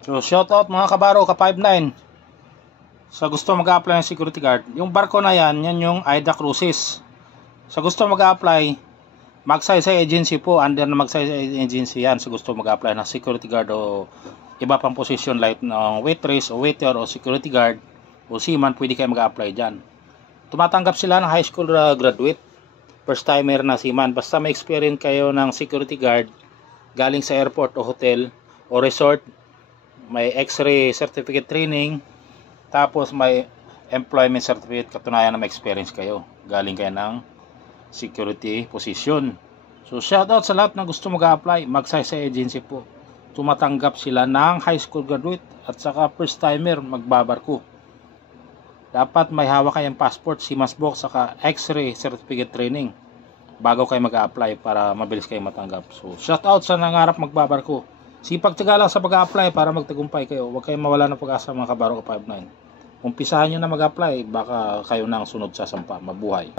So shoutout mga kabaro ka 59 sa gusto mag-apply ng security guard. Yung barko na yan yung Aida Cruises. Sa gusto mag-apply, Magsaysay Agency po, under na Magsaysay Agency yan. Sa gusto mag-apply ng security guard o iba pang position like ng waitress o waiter o security guard o seaman, pwede kayo mag-apply dyan. Tumatanggap sila ng high school graduate, first timer na seaman. Basta may experience kayo ng security guard galing sa airport o hotel o resort, may x-ray certificate training, tapos may employment certificate, katunayan na may experience kayo, galing kayo ng security position. So shoutout sa lahat na gusto mag-apply, Magsaysay Agency po. Tumatanggap sila ng high school graduate at saka first timer magbabarko. Dapat may hawak kayong passport, seaman's book, saka x-ray certificate training bago kayo mag-apply para mabilis kayo matanggap. So shoutout sa nangarap magbabarko. Sipag-tiyaga lang sa pag-apply para magtagumpay kayo. Huwag kayong mawala ng pag-asa mga kabaro ka 59. Umpisahan nyo na mag-apply, baka kayo na ang sunod sa sampa. Mabuhay.